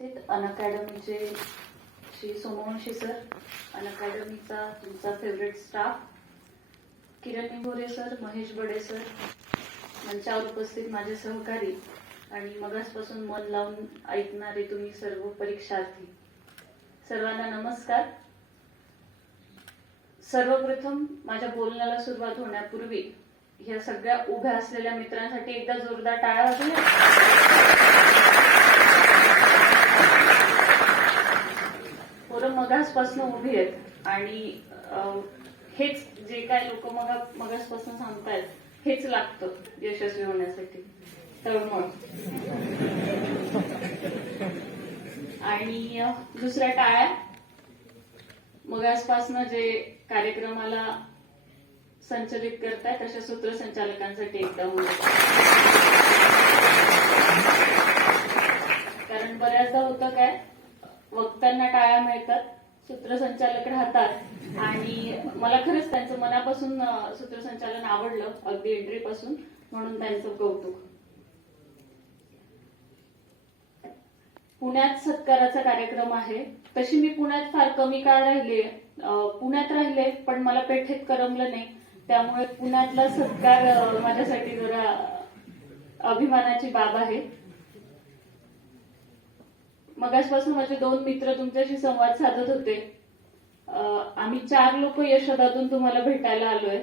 अनअकॅडमीचे Shri Somvanshi sir, अनअकॅडमीचा तुमचा favourite staff, किरण Nimbore sir, Mahesh बडे sir, मंचावर उपस्थित माझे सहकारी आणि मगासपासून मन लावून ऐकणारे तुम्ही सर्व परीक्षार्थी, सर्वांना नमस्कार. सर्वप्रथम माझ्या बोलण्याला सुरुवात होण्यापूर्वी ह्या सगळ्या उभ्या असलेल्या मित्रांसाठी एकदा जोरदार टाळ्या वाजवूया. पोरं मगासपासून उभी आहेत आणि हेच जे काय लोक मगासपासून सांगतायत हेच लागतं यशस्वी होण्यासाठी, तळमळ. आणि दुसऱ्या टाळ्या मगासपासून जे कार्यक्रमाला संचलित करतायत अशा सूत्रसंचालकांसाठी एकदा होईल. कारण बऱ्याचदा होतं काय, वक्त्यांना टाळ्या मिळतात, सूत्रसंचालक राहतात आणि मला खरंच त्यांचं मनापासून सूत्रसंचालन आवडलं, अगदी एंट्री पासून, म्हणून त्यांचं कौतुक. पुण्यात सत्काराचा कार्यक्रम आहे. तशी मी पुण्यात फार कमी काळ राहिले, पुण्यात राहिले पण मला पेठेत करमलं नाही, त्यामुळे पुण्यातला सत्कार माझ्यासाठी जरा अभिमानाची बाब आहे. मगासपासून माझे 2 मित्र तुमच्याशी संवाद साधत होते. आम्ही 4 लोक यशोदातून तुम्हाला भेटायला आलोय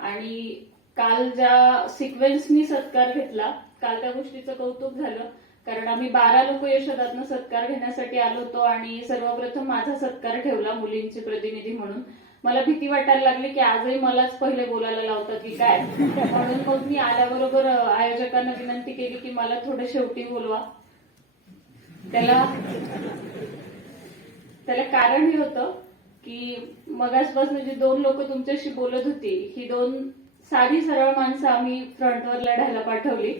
आणि काल ज्या सिक्वेन्सनी सत्कार घेतला, काल त्या गोष्टीचं कौतुक झालं. कारण आम्ही 12 लोक यशोदातनं सत्कार घेण्यासाठी आलो होतो आणि सर्वप्रथम माझा सत्कार ठेवला मुलींची प्रतिनिधी म्हणून. मला भीती वाटायला लागली की आजही मलाच पहिले बोलायला लावतात की काय, म्हणून मग मी आल्याबरोबर आयोजकांना विनंती केली की मला थोडं शेवटी बोलवा. त्याला कारण हे होतं की मगासपासून जी 2 लोक तुमच्याशी बोलत होती, ही 2 साधी सरळ माणसं आम्ही फ्रंटवर लढायला पाठवली.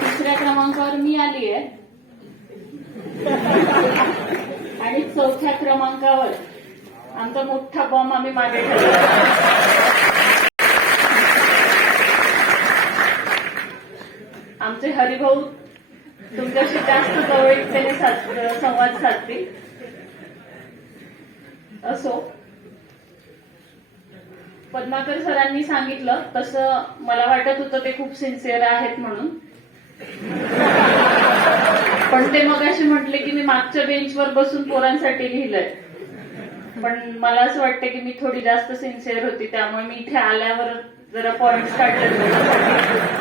तिसऱ्या क्रमांकावर मी आली आहे आणि 4थ्या क्रमांकावर आमचा मोठा बॉम्ब आम्ही मागे ठेवला. आमचे हरिभाऊ तुमच्याशी जास्त जवळीकतेने संवाद साधतील. असो, पद्माकर सरांनी सांगितलं तसं मला वाटत होतं ते खूप सिन्सिअर आहेत म्हणून, पण ते मगाशी म्हटले की मी मागच्या बेंचवर बसून पोरांसाठी लिहिलंय. पण मला असं वाटतं की मी थोडी जास्त सिन्सिअर होती, त्यामुळे मी इथे आल्यावर जरा पॉइंट्स काढले,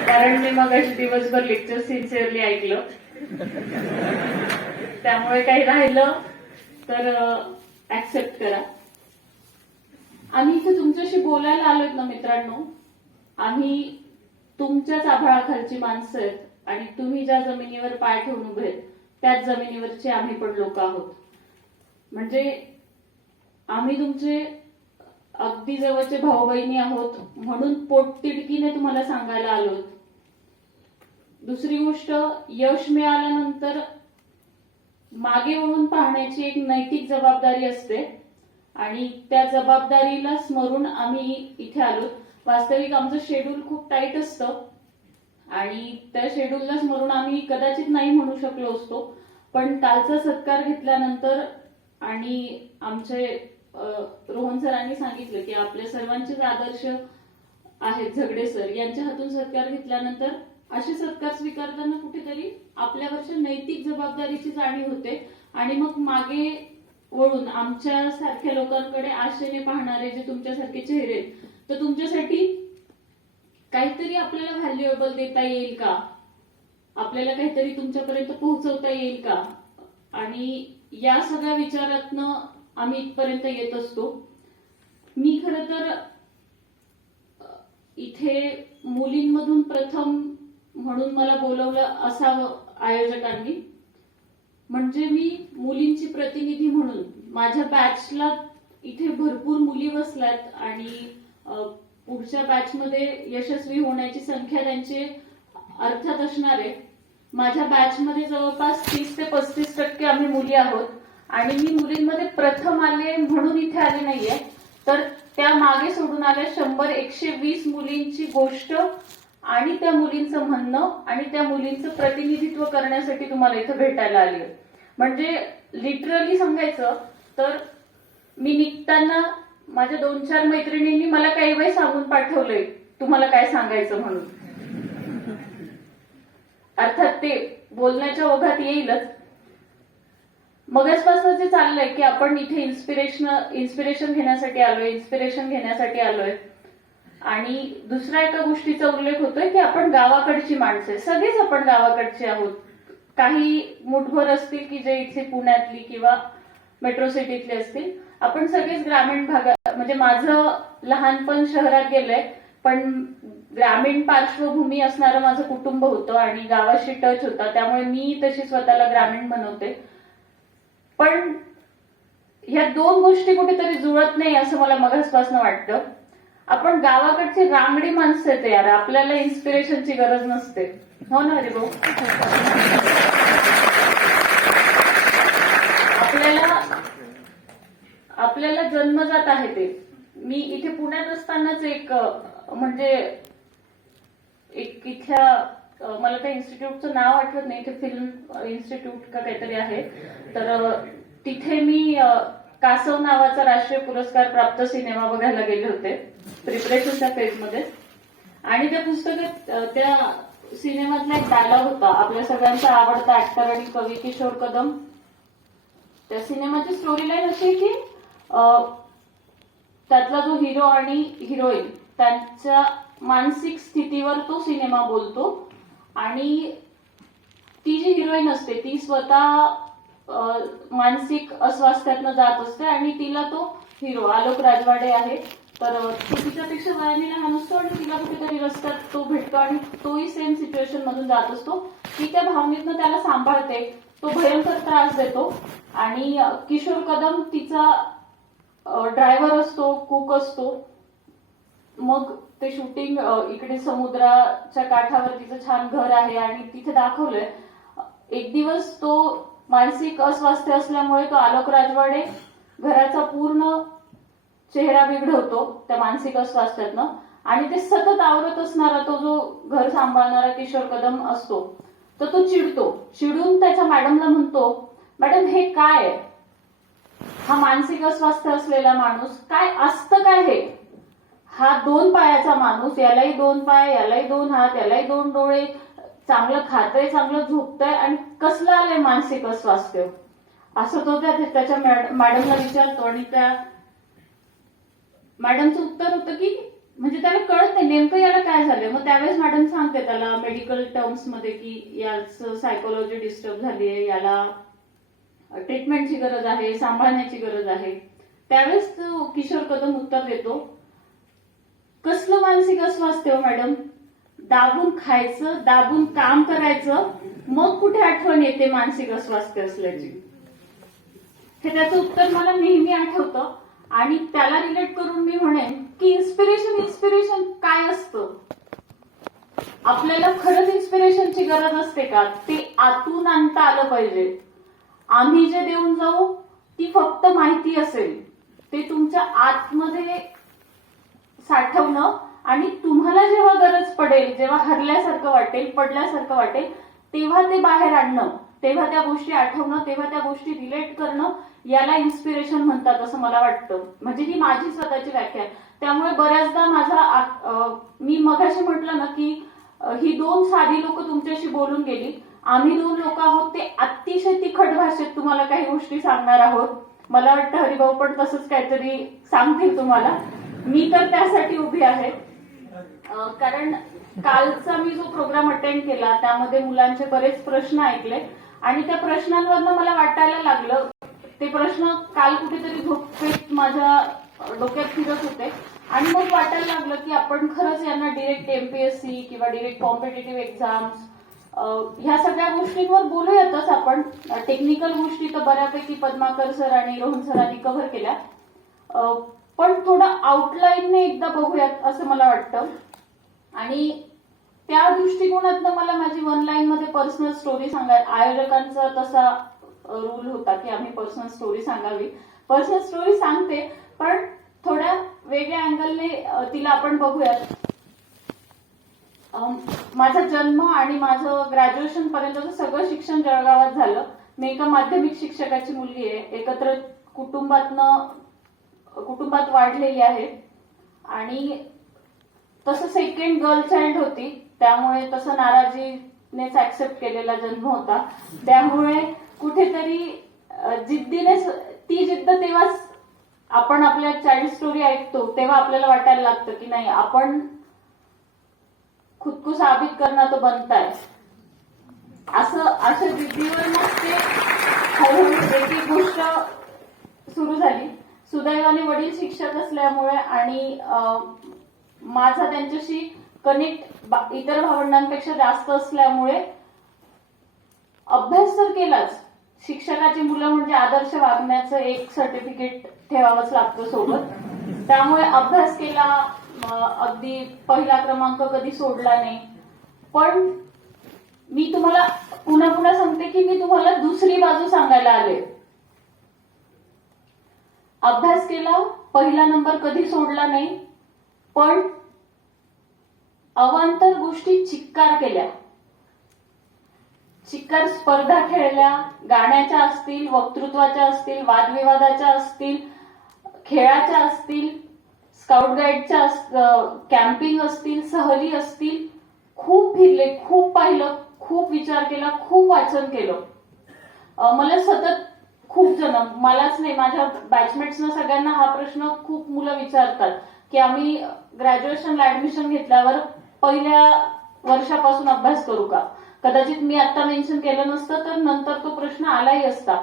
कारण मी मगाशी दिवसभर लेक्चर सिन्सिअरली ऐकलं. त्यामुळे काही राहिलं तर ऍक्सेप्ट करा. आम्ही इथे तुमच्याशी बोलायला आलोय ना मित्रांनो, आम्ही तुमच्याच आभाळाखालची माणसं आहेत आणि तुम्ही ज्या जमिनीवर पाय ठेवून उभे आहेत त्याच जमिनीवरचे आम्ही पण लोक आहोत. म्हणजे आम्ही तुमचे अगदी जवळचे भाऊ बहिणी आहोत, म्हणून पोटतिडकीने तुम्हाला सांगायला आलो. दुसरी गोष्ट, यश मिळाल्यानंतर मागे वळून पाहण्याची एक नैतिक जबाबदारी असते आणि त्या जबाबदारीला स्मरून आम्ही इथे आलो. वास्तविक आमचं शेड्यूल खूप टाईट असतं आणि त्या शेड्यूलला स्मरून आम्ही कदाचित नाही म्हणू शकलो असतो, पण कालचा सत्कार घेतल्यानंतर आणि आमचे रोहन सरांनी सांगितलं की आपल्या सर्वांचेच आदर्श आहेत झगडे सर, यांच्या हातून सत्कार घेतल्यानंतर असे सत्कार स्वीकारताना कुठेतरी आपल्यावरच्या नैतिक जबाबदारीची जाणीव होते आणि मग मागे वळून आमच्या सारख्या लोकांकडे आशेने पाहणारे जे तुमच्यासारखे चेहरे, तर तुमच्यासाठी काहीतरी आपल्याला व्हॅल्युएबल देता येईल का, आपल्याला काहीतरी तुमच्यापर्यंत पोहोचवता येईल का, आणि या सगळ्या विचारातनं आम्ही इथपर्यंत येत असतो. मी खरं तर इथे मुलींमधून प्रथम म्हणून मला बोलवलं असावं आयोजकांनी. म्हणजे मी मुलींची प्रतिनिधी म्हणून, माझ्या बॅचला इथे भरपूर मुली बसल्यात आणि पुढच्या बॅचमध्ये यशस्वी होण्याची संख्या त्यांची अर्थात असणार आहे. माझ्या बॅचमध्ये जवळपास 30 ते 35% आम्ही मुली आहोत आणि मी मुलींमध्ये प्रथम आले म्हणून इथे आले नाहीये, तर त्या मागे सोडून आल्या 100-120 मुलींची गोष्ट आणि त्या मुलींचं म्हणणं आणि त्या मुलींचं प्रतिनिधित्व करण्यासाठी तुम्हाला इथं भेटायला आली. म्हणजे लिटरली सांगायचं तर मी निघताना माझ्या 2-4 मैत्रिणींनी मला काही वेळ सांगून पाठवलंय तुम्हाला काय सांगायचं म्हणून. अर्थात ते बोलण्याच्या ओघात येईलच. मगाचपासून जे चाललंय की आपण इथे इन्स्पिरेशन घेण्यासाठी आलोय आणि दुसऱ्या एका गोष्टीचा उल्लेख होतोय की आपण गावाकडची माणसं आहे. सगळेच आपण गावाकडचे आहोत. काही मुठभर असतील की जे इथे पुण्यातली किंवा मेट्रो सिटीतले असतील. आपण सगळेच ग्रामीण भागात, म्हणजे माझं लहानपण शहरात गेलंय पण ग्रामीण पार्श्वभूमी असणारं माझं कुटुंब होतं आणि गावाशी टच होता, त्यामुळे मी तशी स्वतःला ग्रामीण बनवते. पण ह्या दोन गोष्टी कुठेतरी जुळत नाही असं मला मगाचपासून वाटतं. आपण गावाकडची रांगडी माणसं आहेत यार, आपल्याला इन्स्पिरेशनची गरज नसते. हो ना हरिभाऊ? आपल्याला जन्मजात आहे ते. मी इथे पुण्यात असतानाच एक इथल्या मला त्या इन्स्टिट्यूटचं नाव आठवत नाही, इथे फिल्म इन्स्टिट्यूट का काहीतरी आहे, तर तिथे मी कासव नावाचा राष्ट्रीय पुरस्कार प्राप्त सिनेमा बघायला गेले होते प्रिपरेशनच्या फेजमध्ये. आणि त्या पुस्तकात त्या सिनेमातला एक डायलॉग होता, आपल्या सगळ्यांचा आवडता ऍक्टर आणि कवी किशोर कदम. त्या सिनेमाची स्टोरी लाईन अशी आहे की त्यातला जो हिरो आणि हिरोईन त्यांच्या मानसिक स्थितीवर तो सिनेमा बोलतो. आणि ती जी हिरोईन असते ती स्वतः मानसिक अस्वास्थ्यातनं जात असते आणि तिला तो हिरो आलोक राजवाडे आहे, तर तो तिच्यापेक्षा वयाने लहान असतो आणि तिला कुठेतरी रस्त्यात तो भेटतो आणि तोही सेम सिच्युएशन मधून जात असतो. ती त्या भावनेतनं त्याला सांभाळते, तो भयंकर त्रास देतो आणि किशोर कदम तिचा ड्रायव्हर असतो, कुक असतो. मग ते शूटिंग इकडे समुद्राच्या काठावर तिचं छान घर आहे आणि तिथे दाखवलंय. एक दिवस तो मानसिक अस्वास्थ्य असल्यामुळे तो आलोक राजवाडे घराचा पूर्ण चेहरा बिघडवतो त्या मानसिक अस्वास्थ्यातनं आणि ते सतत आवरत असणारा तो जो घर सांभाळणारा किशोर कदम असतो तर तो चिडून त्याच्या मॅडमला म्हणतो, मॅडम हे काय आहे, हा मानसिक अस्वास्थ्य असलेला माणूस काय असतं काय हे, हा 2 पायाचा माणूस, यालाही 2 पाय, यालाही 2 हात, यालाही 2 डोळे, चांगलं खातंय, चांगलं झोपतंय आणि कसलं आलंय मानसिक अस्वास्थ्य, असं तो त्याच्या मॅडमला विचारतो. आणि त्या मॅडमचं उत्तर होतं की म्हणजे त्याला कळत नाही नेमकं याला काय झालंय. मग त्यावेळेस मॅडम सांगते त्याला मेडिकल टर्म्स मध्ये की याचं सायकोलॉजी डिस्टर्ब झालीये, याला ट्रीटमेंटची गरज आहे, सांभाळण्याची गरज आहे. त्यावेळेस तो किशोर कदम उत्तर देतो, कसलं मानसिक अस्वास्थ्य हो मॅडम, दाबून खायचं, दाबून काम करायचं, मग कुठे आठवण येते मानसिक अस्वास्थ्य असल्याची. हे त्याचं उत्तर मला नेहमी आठवतं आणि त्याला रिलेट करून मी म्हणेन की इन्स्पिरेशन काय असतं. आपल्याला खरंच इन्स्पिरेशनची गरज असते का, ते आतून आणता आलं पाहिजे. आम्ही जे देऊन जाऊ ती फक्त माहिती असेल, ते तुमच्या आतमध्ये साठवणं आणि तुम्हाला जेव्हा गरज पडेल, जेव्हा हरल्यासारखं वाटेल, पडल्यासारखं वाटेल, तेव्हा ते बाहेर आणणं, तेव्हा त्या गोष्टी आठवणं, तेव्हा त्या गोष्टी रिलेट करणं, याला इन्स्पिरेशन म्हणतात असं मला वाटतं. म्हणजे ही माझी स्वतःची व्याख्या आहे. त्यामुळे बऱ्याचदा मी मगाशी म्हटलं ना की ही 2 साधी लोक तुमच्याशी बोलून गेली, आम्ही 2 लोक आहोत ते अतिशय तिखट भाषेत तुम्हाला काही गोष्टी सांगणार आहोत. मला वाटतं हरिभाऊ पण तसंच काहीतरी सांगतील तुम्हाला. मी तर त्यासाठी उभी आहे. कारण कालचा मी जो प्रोग्राम अटेंड केला त्यामध्ये मुलांचे बरेच प्रश्न ऐकले आणि त्या प्रश्नांवरनं मला वाटायला लागलं, ते प्रश्न काल कुठेतरी झोपेत माझ्या डोक्यात फिरत होते आणि मग वाटायला लागलं की आपण खरंच यांना डिरेक्ट एमपीएससी किंवा डिरेक्ट कॉम्पिटेटिव्ह एक्झाम्स ह्या सगळ्या गोष्टींवर बोलूयातच आपण. टेक्निकल गोष्टी तर बऱ्यापैकी पद्माकर सर आणि रोहन सरांनी कव्हर केल्या, पण थोडं आउटलाईनने एकदा बघूयात असं मला वाटतं. आणि त्या दृष्टिकोनातनं मला माझी 1 लाईन मध्ये पर्सनल स्टोरी आयोजकांचा तसा रूल होता की आम्ही पर्सनल स्टोरी सांगावी. पर्सनल स्टोरी सांगते पण थोड्या तिला आपण बघूयात. माझा जन्म आणि माझं ग्रॅज्युएशन पर्यंतचं सगळं शिक्षण जळगावात झालं. मी एका माध्यमिक शिक्षकाची मुलगी आहे. एकत्र कुटुंबात वाढलेली आहे आणि तसं सेकंड गर्ल चाइल्ड होती, त्यामुळे तसं नाराजीनेच ऍक्सेप्ट केलेला जन्म होता. त्यामुळे कुठेतरी जिद्दीने ती जिद्द तेव्हाच आपण आपल्या चाइल्ड स्टोरी ऐकतो तेव्हा आपल्याला वाटायला लागतं की नाही, आपण खुद को साबित करना तो बनता है. असं जिद्दीवर मग ते हळूहळू एक एक गोष्ट सुरू झाली. सुदैवाने वडील शिक्षक असल्यामुळे आणि माझा त्यांच्याशी कनेक्ट इतर भावंडांपेक्षा जास्त असल्यामुळे अभ्यास तर केलाच. शिक्षकाची मुलं म्हणजे आदर्श वागण्याचं एक सर्टिफिकेट ठेवावंच लागतं सोबत. त्यामुळे अभ्यास केला, अगदी पहिला क्रमांक कधी सोडला नाही. पण मी तुम्हाला पुन्हा पुन्हा सांगते की मी तुम्हाला दुसरी बाजू सांगायला आले. अभ्यास केला, पहिला नंबर कधी सोडला नाही, पण अवांतर गोष्टी चिक्कार केल्या. चिक्कार स्पर्धा खेळल्या, गाण्याच्या असतील, वक्तृत्वाच्या असतील, वादविवादाच्या असतील, खेळाच्या असतील, स्काउट गाईडच्या, कॅम्पिंग असतील, सहली असतील. खूप फिरले, खूप पाहिलं, खूप विचार केला, खूप वाचन केलं. मला सतत खूप जण, मलाच नाही माझ्या बॅचमेट्सना सगळ्यांना हा प्रश्न खूप मुलं विचारतात की आम्ही ग्रॅज्युएशनला ऍडमिशन घेतल्यावर पहिल्या वर्षापासून अभ्यास करू का. कदाचित मी आता मेन्शन केलं नसतं तर नंतर तो प्रश्न आलाही असता.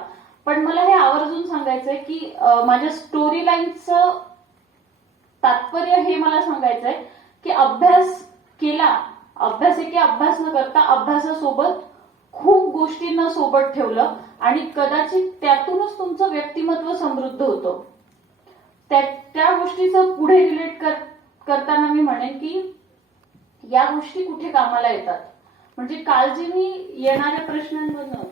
पण मला हे आवर्जून सांगायचंय की माझ्या स्टोरी लाईनचं तात्पर्य हे मला सांगायचंय की अभ्यास केला, अभ्यास एके अभ्यास न करता अभ्यासासोबत खूप गोष्टींना सोबत ठेवलं आणि कदाचित त्यातूनच तुमचं व्यक्तिमत्व समृद्ध होतं. त्या गोष्टीचं पुढे रिलेट करताना मी म्हणेन की या गोष्टी कुठे कामाला येतात. म्हणजे काल जे मी येणाऱ्या प्रश्नांमधून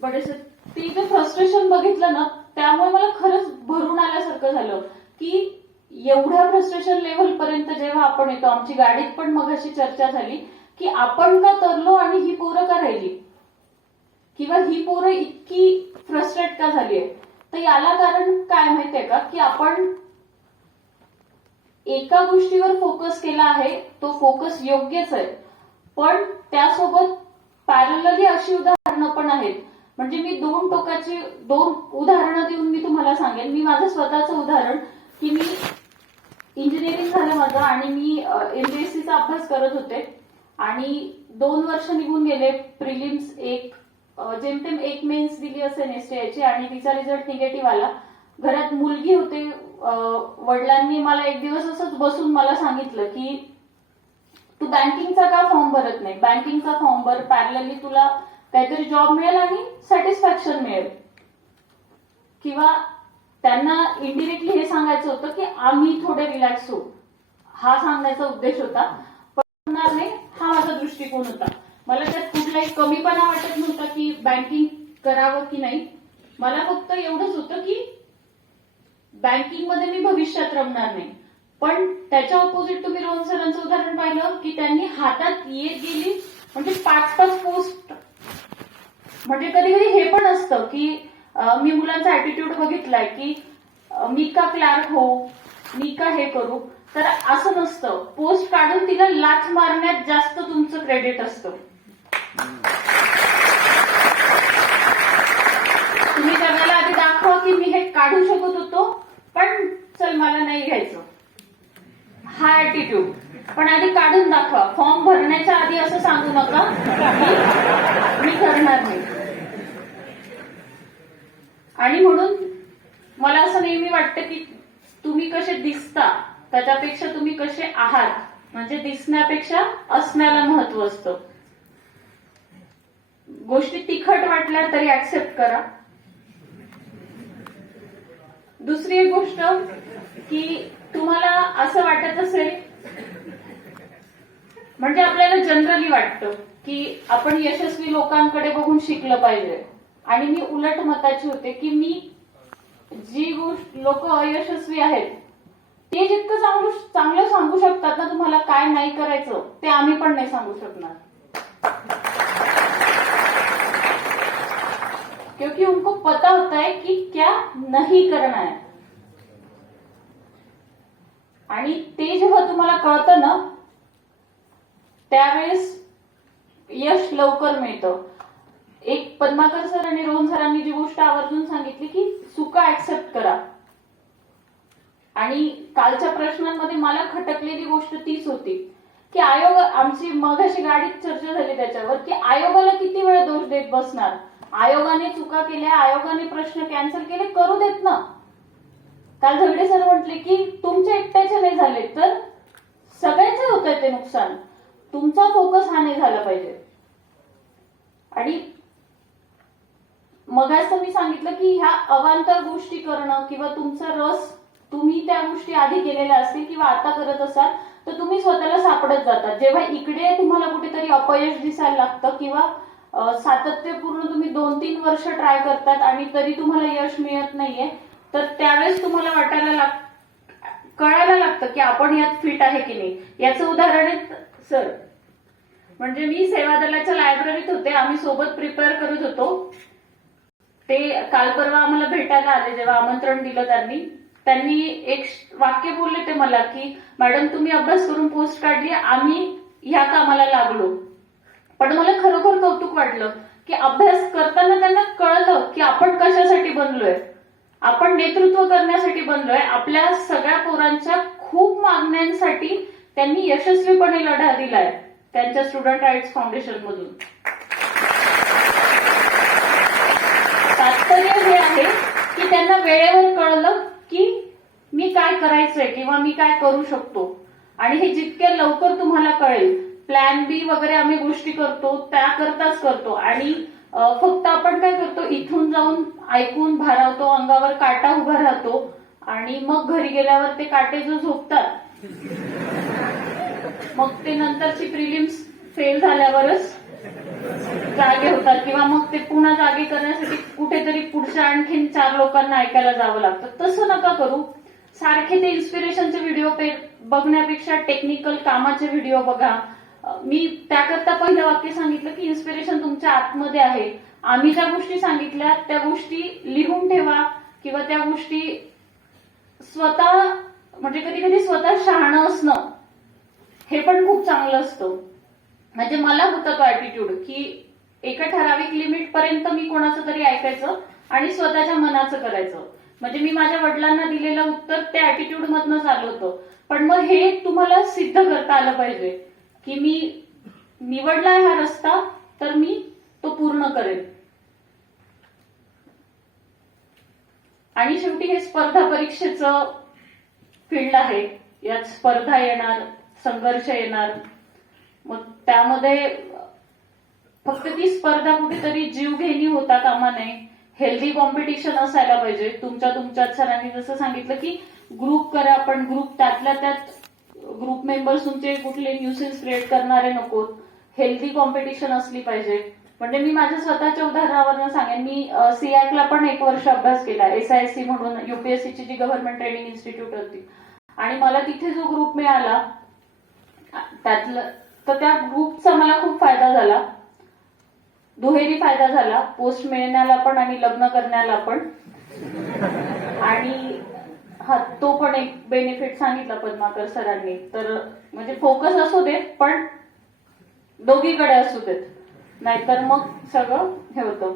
बरेचसे ते जे फ्रस्ट्रेशन बघितलं ना, त्यामुळे मला खरंच भरून आल्यासारखं झालं की एवढ्या फ्रस्ट्रेशन लेव्हल पर्यंत जेव्हा आपण येतो, आमची गाडीत पण मग अशी चर्चा झाली की आपण का तरलो आणि ही पोरं का राहिली, किंवा ही पोरं इतकी फ्रस्ट्रेट का झाली आहे. तर याला कारण काय माहितीये का, की आपण एका गोष्टीवर फोकस केला आहे, तो फोकस योग्यच आहे, पण त्यासोबत पॅरलली अशी उदाहरणं पण आहेत. म्हणजे मी दोन टोकाची दोन उदाहरणं देऊन मी तुम्हाला सांगेन. मी माझं स्वतःचं उदाहरण की मी इंजिनिअरिंग झालं माझं आणि मी एमपीएससीचा अभ्यास करत होते आणि 2 वर्ष निघून गेले. प्रिलिम्स एक जेमतेम एक मेन्स दिली असेल एसटीआयची आणि तिचा रिझल्ट निगेटिव्ह आला. घरात मुलगी होते. वडिलांनी मला एक दिवस असंच बसून मला सांगितलं की तू बँकिंगचा का फॉर्म भरत नाही, बँकिंगचा फॉर्म भर, पॅरलली तुला काहीतरी जॉब मिळेल आणि सॅटिस्फॅक्शन मिळेल. किंवा त्यांना इनडिरेक्टली हे सांगायचं होतं की आम्ही थोडे रिलॅक्स होऊ, हा सांगण्याचा उद्देश होता. पण नाही, हा माझा दृष्टिकोन होता. मला त्यात कुठलाही कमीपणा वाटत नव्हता की बँकिंग करावं की नाही. मला फक्त एवढंच होतं की बँकिंगमध्ये मी भविष्यात रमणार नाही. पण त्याच्या ऑपोजिट तुम्ही रोहन सरांचं उदाहरण पाहिलं की त्यांनी हातात येत गेली म्हणजे 5-5 पोस्ट. म्हणजे कधी कधी हे पण असतं की मी मुलांचा ऍटिट्यूड बघितलाय की मी का क्लार्क हो, मी का हे करू. तर असं नसतं. पोस्ट काढून तिला लाथ मारण्यात जास्त तुमचं क्रेडिट असतं. तुम्ही त्याला आधी दाखवा की मी हे काढू शकत होतो, पण चल मला नाही घ्यायचं, हा ऍटिट्यूड. पण आधी काढून दाखवा. फॉर्म भरण्याच्या आधी असं सांगू नका मी करणार नाही. आणि म्हणून मला असं नेहमी वाटतं की तुम्ही कसे दिसता त्याच्यापेक्षा तुम्ही कसे आहात, म्हणजे दिसण्यापेक्षा असण्याला महत्व असतं. गोष्टी तिखट वाटल्या तरी ऍक्सेप्ट करा. दुसरी एक गोष्ट की तुम्हाला असं वाटत असेल, म्हणजे आपल्याला जनरली वाटतं की आपण यशस्वी लोकांकडे बघून शिकलं पाहिजे. आणि मी उलट मताची होते की मी जी गोष्ट लोक अयशस्वी आहेत ते जितकं चांगलं सांगू शकतात ना तुम्हाला काय नाही करायचं, ते आम्ही पण नाही सांगू शकणार. क्योंकि उनको पता होता है कि क्या नहीं करना है. आणि ते जेव्हा तुम्हाला कळतं ना त्यावेळेस यश लवकर मिळतं. एक पद्माकर सर आणि रोहन सरांनी जी गोष्ट आवर्जून सांगितली की चुका ऍक्सेप्ट करा. आणि कालच्या प्रश्नांमध्ये मला खटकलेली गोष्ट तीच होती की आयोग, आमची मगाशी गाडीत चर्चा झाली त्याच्यावर, की आयोगाला किती वेळ दोष देत बसणार. आयोगाने चुका केल्या, आयोगाने प्रश्न कॅन्सल केले, करू देत ना. काल झगडे सर म्हटले की तुमचे एकट्याचे नाही झाले तर सगळ्यांचे होत आहे ते नुकसान. तुमचा फोकस हा नाही झाला पाहिजे. आणि मग असं मी सांगितलं की ह्या अवांतर गोष्टी करणं किंवा तुमचा रस तुम्ही त्या गोष्टी आधी केलेल्या असतील किंवा आता करत असाल तर तुम्ही स्वतःला सापडत जातात. जेव्हा इकडे तुम्हाला कुठेतरी अपयश दिसायला लागतं किंवा सातत्यपूर्ण तुम्ही 2-3 वर्ष ट्राय करतात आणि तरी तुम्हाला यश मिळत नाहीये, तर त्यावेळेस तुम्हाला कळायला लागतं की आपण यात फिट आहे की नाही. याचं उदाहरण आहे सर, म्हणजे मी सेवा दलाच्या लायब्ररीत होते, आम्ही सोबत प्रिपेअर करत होतो. ते काल परवा आम्हाला भेटायला आले, जेव्हा आमंत्रण दिलं त्यांनी एक वाक्य बोलले ते मला की मॅडम तुम्ही अभ्यास करून पोस्ट काढली, आम्ही ह्या कामाला लागलो. पण मला खरोखर कौतुक वाटलं की अभ्यास करताना त्यांना कळलं की आपण कशासाठी बनलोय. आपण नेतृत्व करण्यासाठी बनलोय. आपल्या सगळ्या पोरांच्या खूप मागण्यांसाठी त्यांनी यशस्वीपणे लढा दिलाय त्यांच्या स्टुडंट राईट्स फाउंडेशन मधून. तात्पर्य हे आहे की त्यांना वेळेवर कळलं की मी काय करायचंय किंवा मी काय करू शकतो. आणि हे जितक्या लवकर तुम्हाला कळेल, प्लॅन बी वगैरे आम्ही गोष्टी करतो त्याकरताच करतो. आणि फक्त आपण काय करतो, इथून जाऊन ऐकून भारावतो, अंगावर काटा उभा राहतो आणि मग घरी गेल्यावर ते काटे जो झोपतात, मग ते नंतरची प्रिलिम्स फेल झाल्यावरच जागे होतात किंवा मग ते पुन्हा जागे करण्यासाठी कुठेतरी पुढच्या आणखीन 4 लोकांना ऐकायला जावं लागतं. तसं नका करू. सारखे ते इन्स्पिरेशनचे व्हिडिओ बघण्यापेक्षा टेक्निकल कामाचे व्हिडिओ बघा. मी त्याकरता पहिलं वाक्य सांगितलं की इन्स्पिरेशन तुमच्या आतमध्ये आहे. आम्ही ज्या गोष्टी सांगितल्या त्या गोष्टी लिहून ठेवा किंवा त्या गोष्टी स्वतः, म्हणजे कधी कधी स्वतः शहाणं असणं हे पण खूप चांगलं असतं. म्हणजे मला होता तो ऍटिट्यूड की एका ठराविक लिमिट पर्यंत मी कोणाचं तरी ऐकायचं आणि स्वतःच्या मनाचं करायचं. म्हणजे मी माझ्या वडिलांना दिलेलं उत्तर त्या ऍटिट्यूड मधनंच आलं होतं. पण मग हे तुम्हाला सिद्ध करता आलं पाहिजे की मी निवडलाय हा रस्ता तर मी तो पूर्ण करेन. आणि शेवटी हे स्पर्धा परीक्षेचं फील्ड आहे. यात स्पर्धा येणार, संघर्ष येणार. मग त्यामध्ये फक्त ती स्पर्धा कुठेतरी जीवघेणी होता कामा नये. हेल्दी कॉम्पिटिशन असायला पाहिजे. तुमच्यात सरांनी जसं सांगितलं की ग्रुप करा, पण ग्रुप त्यातल्या त्यात ग्रुप मेंबर्स तुमचे कुठले न्यूसेन्स क्रिएट करणारे नकोत. हेल्दी कॉम्पिटिशन असली पाहिजे. म्हणजे मी माझ्या स्वतःच्या उदाहरणावरून सांगेन, मी सीआयकला पण 1 वर्ष अभ्यास केला. SISC म्हणून UPSCची जी गव्हर्नमेंट ट्रेनिंग इन्स्टिट्यूट होती, आणि मला तिथे जो ग्रुप मिळाला त्यातलं, तर त्या ग्रुपचा मला खूप फायदा झाला. दुहेरी फायदा झाला, पोस्ट मिळण्याला पण आणि लग्न करण्याला पण. आणि हा तो पण एक बेनिफिट सांगितला पद्माकर सरांनी. तर म्हणजे फोकस असू देत पण दोघीकडे असू देत, नाहीतर मग सगळं हे होतं.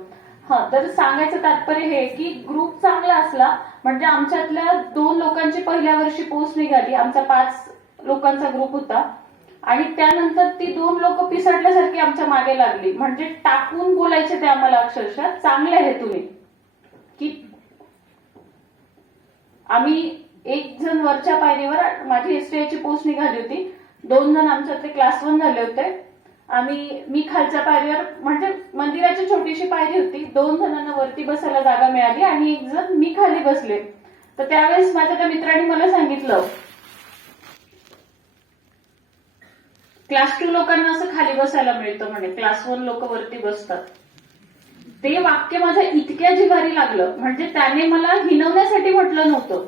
तर सांगायचं तात्पर्य हे की ग्रुप चांगला असला म्हणजे आमच्यातल्या 2 लोकांची पहिल्या वर्षी पोस्ट निघाली. आमचा 5 लोकांचा ग्रुप होता आणि त्यानंतर ती 2 लोक पिसडल्यासारखी आमच्या मागे लागली. म्हणजे टाकून बोलायचे ते आम्हाला अक्षरशः, चांगले आहे तुम्ही. की आम्ही 1 जण वरच्या पायरीवर, माझी STIची पोस्ट निघाली होती, 2 जण आमच्यातले क्लास 1 झाले होते. मी खालच्या पायरीवर, म्हणजे मंदिराची छोटीशी पायरी होती, 2 जणांना वरती बसायला जागा मिळाली आणि 1 जण मी खाली बसले. तर त्यावेळेस माझ्या त्या मित्रांनी मला सांगितलं, क्लास 2 लोकांना असं खाली बसायला मिळतं म्हणे, क्लास 1 लोक वरती बसतात. ते वाक्य माझ्या इतक्या जिव्हारी लागलं. म्हणजे त्याने मला हिनवण्यासाठी म्हटलं नव्हतं,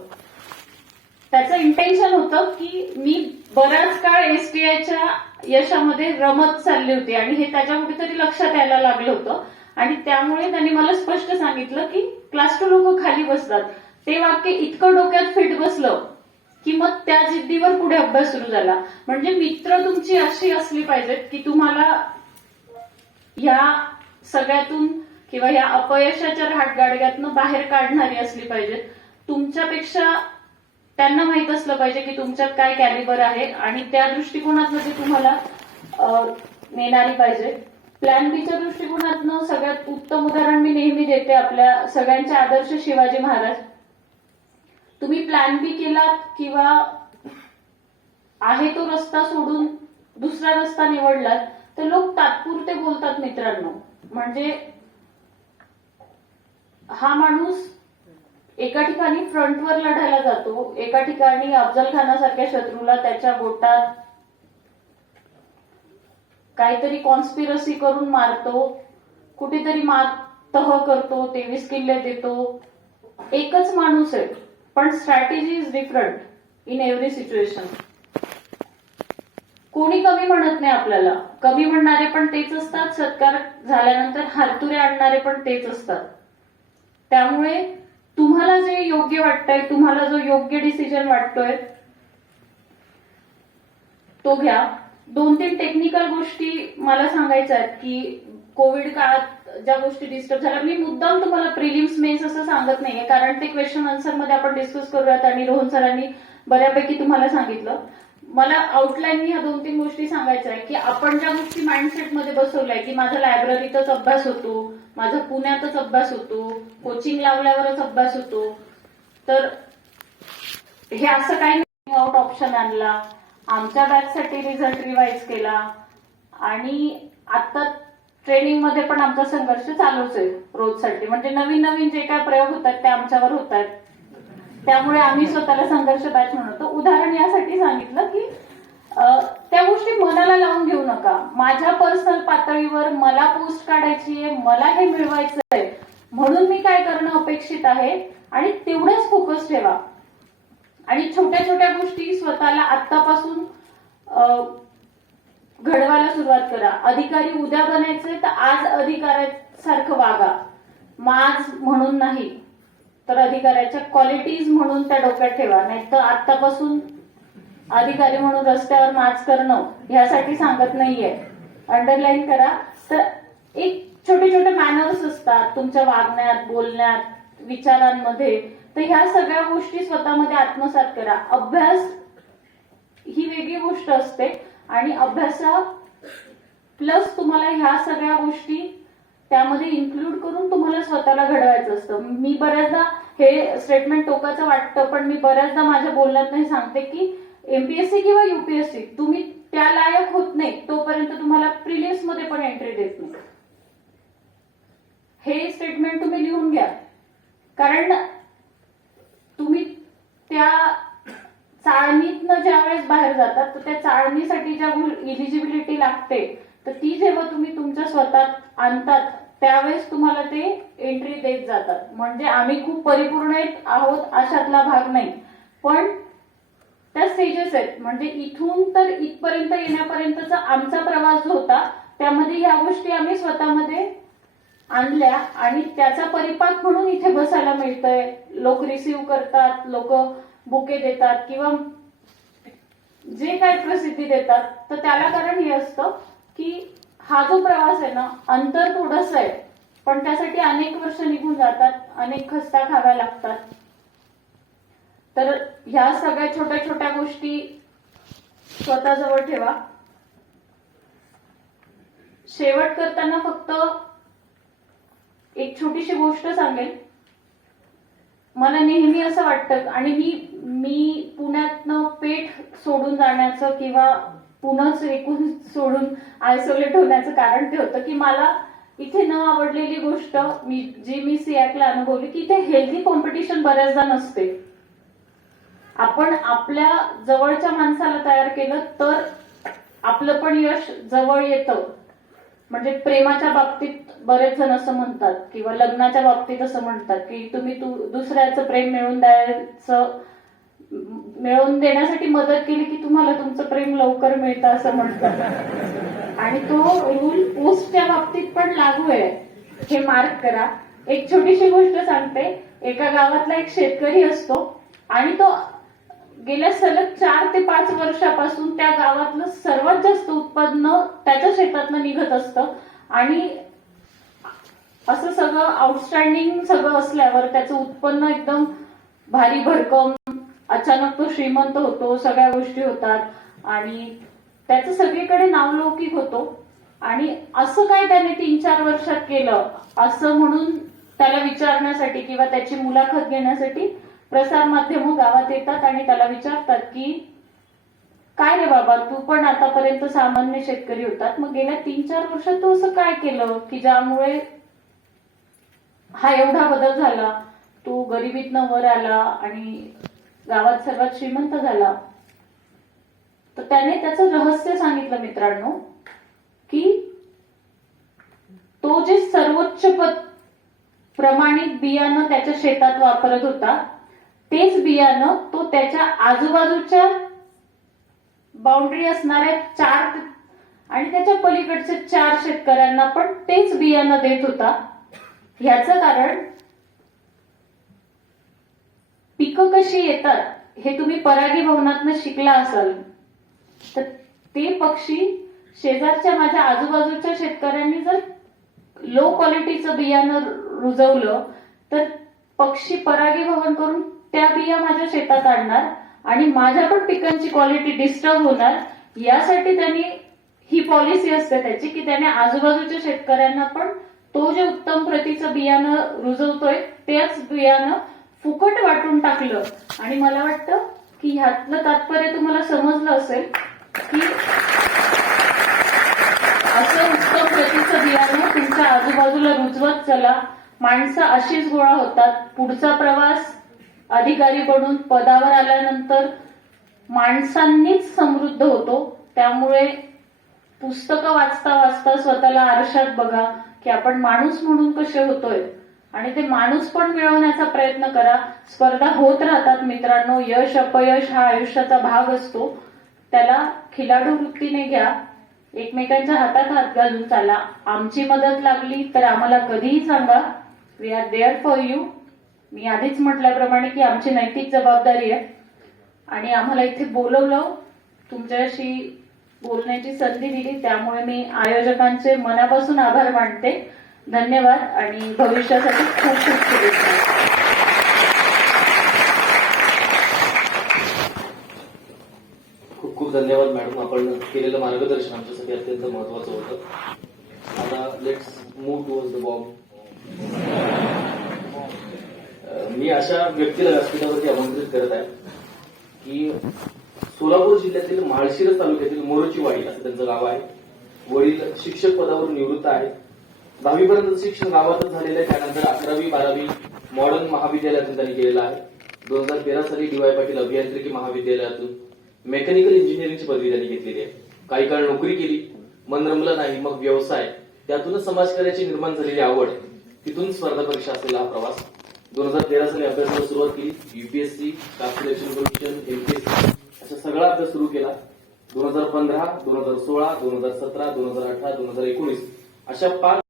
त्याचा इंटेन्शन होतं की मी बराच काळ एसटीआयच्या यशामध्ये रमत चालली होती आणि हे त्याच्या कुठेतरी लक्षात यायला लागलं होतं आणि त्यामुळे त्यांनी मला स्पष्ट सांगितलं की क्लास 2 लोक खाली बसतात. ते वाक्य इतकं डोक्यात फिट बसलं की मग त्या जिद्दीवर पुढे अभ्यास सुरू झाला. म्हणजे मित्र तुमची अशी असली पाहिजेत की तुम्हाला ह्या सगळ्यातून किंवा या अपयशाच्या रहाटगाडग्यातनं बाहेर काढणारी असली पाहिजेत. तुमच्यापेक्षा त्यांना माहित असलं पाहिजे की तुमच्यात काय कॅलिबर आहे आणि त्या दृष्टिकोनातनं ते तुम्हाला नेणारी पाहिजे. प्लॅन बीच्या दृष्टिकोनातनं सगळ्यात उत्तम उदाहरण मी नेहमी देते आपल्या सगळ्यांचे आदर्श शिवाजी महाराज. तुम्ही प्लॅन बी केलात किंवा आहे तो रस्ता सोडून दुसरा रस्ता निवडलात तर लोक तात्पुरते बोलतात मित्रांनो. म्हणजे हा माणूस एका ठिकाणी फ्रंटवर लढायला जातो, एका ठिकाणी अफजल खानासारख्या शत्रूला त्याच्या बोटात काहीतरी कॉन्स्पिरसी करून मारतो, कुठेतरी तह करतो, 23 किल्ले देतो. एकच माणूस आहे पण strategy is different in every situation. कोणी कमी म्हणत नाही आपल्याला. कमी म्हणणारे पण तेच असतात, सत्कार झाल्यानंतर हारतुरे आणणारे पण तेच असतात. त्यामुळे तुम्हाला जे योग्य वाटतंय, तुम्हाला जो योग्य डिसिजन वाटतोय तो घ्या. 2-3 टेक्निकल गोष्टी मला सांगायच्या आहेत की कोविड काळात ज्या गोष्टी डिस्टर्ब झाल्या. मी मुद्दाम तुम्हाला प्रिलिम्स मेन्स असं सांगत नाहीये कारण ते क्वेश्चन आन्सर मध्ये आपण डिस्कस करूयात आणि रोहन सरांनी बऱ्यापैकी तुम्हाला सांगितलं. मला आउटलाईन ह्या 2-3 गोष्टी सांगायच्या आहे की आपण ज्या गोष्टी माइंडसेटमध्ये बसवल्याय की माझा लायब्ररीतच अभ्यास होतो, माझा पुण्यातच अभ्यास होतो, कोचिंग लावल्यावरच अभ्यास होतो, तर हे असं काही नाही. आउट ऑप्शन आणला, आमच्या बॅचसाठी रिझल्ट रिवाइज केला आणि आता ट्रेनिंग मध्ये पण आमचा संघर्ष चालूच आहे रोजसाठी. म्हणजे नवीन नवीन जे काय प्रयोग होतात ते आमच्यावर होत आहेत. त्यामुळे आम्ही स्वतःला संघर्ष बॅच म्हणतो. उदाहरण यासाठी सांगितलं की त्या गोष्टी मनाला लावून घेऊ नका. माझ्या पर्सनल पातळीवर मला पोस्ट काढायची आहे, मला हे मिळवायचं आहे म्हणून मी काय करणं अपेक्षित आहे आणि तेवढंच फोकस ठेवा. आणि छोट्या छोट्या गोष्टी स्वतःला आत्तापासून घडवायला सुरुवात करा. अधिकारी उद्या बनायचंय तर आज अधिकाऱ्यासारखं वागा. माज म्हणून नाही तर अधिकाऱ्याच्या क्वालिटीज म्हणून त्या डोक्यात ठेवा. नाहीतर आत्तापासून अधिकारी म्हणून रस्त्यावर माज करणं ह्यासाठी सांगत नाहीये. अंडरलाईन करा. तर एक छोटे छोटे मॅनर्स असतात तुमच्या वागण्यात, बोलण्यात, विचारांमध्ये. तर ह्या सगळ्या गोष्टी स्वतःमध्ये आत्मसात करा. अभ्यास ही वेगळी गोष्ट असते आणि अभ्यासा प्लस तुम्हाला ह्या सगळ्या गोष्टी त्यामध्ये इन्क्लूड करून तुम्हाला स्वतःला घडवायचं असतं. मी बऱ्याचदा हे स्टेटमेंट टोकाचं वाटतं पण मी बऱ्याचदा माझ्या बोलण्यात नाही सांगते की एमपीएससी किंवा युपीएससी तुम्ही त्या लायक होत नाही तोपर्यंत तुम्हाला प्रिलिम्स मध्ये पण एंट्री देत नाही. हे स्टेटमेंट तुम्ही लिहून घ्या. कारण तुम्ही त्या चाळणीतनं ज्या वेळेस बाहेर जातात तर त्या चाळणीसाठी ज्या इलिजिबिलिटी लागते तर ती जेव्हा तुम्ही तुमच्या स्वतःत आणतात त्यावेळेस तुम्हाला ते एंट्री देत जातात. म्हणजे आम्ही खूप परिपूर्ण आहोत अशातला भाग नाही पण त्या स्टेजेस आहेत. म्हणजे इथून तर इथपर्यंत येण्यापर्यंतचा आमचा प्रवास जो होता त्यामध्ये ह्या गोष्टी आम्ही स्वतःमध्ये आणल्या आणि त्याचा परिपाक म्हणून इथे बसायला मिळतंय. लोक रिसीव्ह करतात, लोक बुके देतात किंवा जे काय प्रसिद्धी देतात तर त्याला कारण हे असतं की हा जो प्रवास आहे ना अंतर थोडंसं आहे पण त्यासाठी अनेक वर्ष निघून जातात, अनेक खस्ता खाव्या लागतात. तर ह्या सगळ्या छोट्या छोट्या गोष्टी स्वतःजवळ ठेवा. शेवट करताना फक्त एक छोटीशी गोष्ट सांगेल. मला नेहमी असं वाटतं आणि मी पुण्यातनं पेठ सोडून जाण्याचं किंवा पुणंच एकूण सोडून आयसोलेट होण्याचं कारण ते होतं की मला इथे न आवडलेली गोष्ट जी मी सियाकला अनुभवली की इथे हेल्दी कॉम्पिटिशन बऱ्याचदा नसते. आपण आपल्या जवळच्या माणसाला तयार केलं तर आपलं पण यश जवळ येतं. म्हणजे प्रेमाच्या बाबतीत बरेच जण असं म्हणतात किंवा लग्नाच्या बाबतीत असं म्हणतात की तुम्ही दुसऱ्याचं प्रेम मिळवून मिळवून देण्यासाठी मदत केली की तुम्हाला तुमचं प्रेम लवकर मिळतं असं म्हणतात. आणि तो रूल पोस्टच्या बाबतीत पण लागू आहे, हे मार्क करा. एक छोटीशी गोष्ट सांगते. एका गावातला एक शेतकरी असतो आणि तो गेल्या सलग 4 ते 5 वर्षापासून त्या गावातलं सर्वात जास्त उत्पन्न त्याच्या शेतातनं निघत असतं. आणि असं सगळं आउटस्टँडिंग सगळं असल्यावर त्याचं उत्पन्न एकदम भारी भरकम, अचानक तो श्रीमंत होतो, सगळ्या गोष्टी होतात आणि त्याचं सगळीकडे नावलौकिक होतो. आणि असं काय त्याने 3-4 वर्षात केलं असं म्हणून त्याला विचारण्यासाठी किंवा त्याची मुलाखत घेण्यासाठी प्रसार माध्यम गावात येतात आणि त्याला विचारतात की काय रे बाबा, तू पण आतापर्यंत सामान्य शेतकरी होतात, मग गेल्या 3-4 वर्षात तू असं काय केलं की ज्यामुळे हा एवढा बदल झाला, तू गरिबीतनं वर आला आणि गावात सर्वात श्रीमंत झाला. तर त्याने त्याचं रहस्य सांगितलं मित्रांनो, की तो जे सर्वोच्च प्रमाणित बियाणं त्याच्या शेतात वापरत होता, तेच बियाणं तो त्याच्या आजूबाजूच्या बाउंड्री असणाऱ्या 4 आणि त्याच्या पलीकडच्या 4 शेतकऱ्यांना पण तेच बियाणं देत होता. ह्याचं कारण पिकं कशी येतात हे तुम्ही परागी भवनातनं शिकला असाल. तर ते पक्षी शेजारच्या माझ्या आजूबाजूच्या शेतकऱ्यांनी जर लो क्वालिटीचं बियाणं रुजवलं तर पक्षी परागी भवन करून त्या बिया माझ्या शेतात आणणार आणि माझ्या पण पिकांची क्वालिटी डिस्टर्ब होणार. यासाठी त्यांनी ही पॉलिसी असते त्याची की त्याने आजूबाजूच्या शेतकऱ्यांना पण तो जे उत्तम प्रतीचं बियाणं रुजवतोय तेच बियाणं फुकट वाटून टाकलं. आणि मला वाटतं की ह्यातलं तात्पर्य तुम्हाला समजलं असेल की असं उत्तम प्रतीचं बियाणं तुमच्या आजूबाजूला रुजवत चला. माणसं अशीच गोळा होतात. पुढचा प्रवास अधिकारी बनून पदावर आल्यानंतर माणसांनीच समृद्ध होतो. त्यामुळे पुस्तकं वाचता वाचता स्वतःला आरशात बघा की आपण माणूस म्हणून कसे होतोय आणि ते माणूस पण मिळवण्याचा प्रयत्न करा. स्पर्धा होत राहतात मित्रांनो. यश अपयश हा आयुष्याचा भाग असतो. त्याला खिलाडू वृत्तीने घ्या. एकमेकांच्या हातात हात घालून चाला. आमची मदत लागली तर आम्हाला कधीही सांगा. We are there for you. मी आधीच म्हटल्याप्रमाणे की आमची नैतिक जबाबदारी आहे आणि आम्हाला इथे बोलवलं, तुमच्याशी बोलण्याची संधी दिली, त्यामुळे मी आयोजकांचे मनापासून आभार मानते. धन्यवाद आणि भविष्यासाठी खूप खूप शुभेच्छा. खूप खूप धन्यवाद मॅडम. आपण केलेलं मार्गदर्शन आमच्यासाठी अत्यंत महत्वाचं होतं. आता let's move towards the bomb. मी अशा व्यक्तीला व्यासपीठावरती आमंत्रित करत आहे की सोलापूर जिल्ह्यातील माळशिरस तालुक्यातील मोरचीवाडी असं त्यांचं गाव आहे. वडील शिक्षक पदावरून निवृत्त आहेत. 10वी पर्यंत शिक्षण गावातच झालेलं आहे. त्यानंतर 11वी 12वी मॉडर्न महाविद्यालयातून त्यांनी केलेलं आहे. 2013 साली डी.वाय. पाटील अभियांत्रिकी महाविद्यालयातून मेकॅनिकल इंजिनिअरिंगची पदवी त्यांनी घेतलेली आहे. काही काळ नोकरी केली, मन रमलं नाही, मग व्यवसाय, त्यातूनच समाजकार्याची निर्माण झालेली आवड, तिथून स्पर्धा परीक्षा असलेला हा प्रवास. 2013 साली अभ्यासाला सुरुवात केली. UPSC, staff selection commission, MPSC असा सगळा अभ्यास सुरू केला. 2015, 2016, 2017, 2018, 2019 अशा 5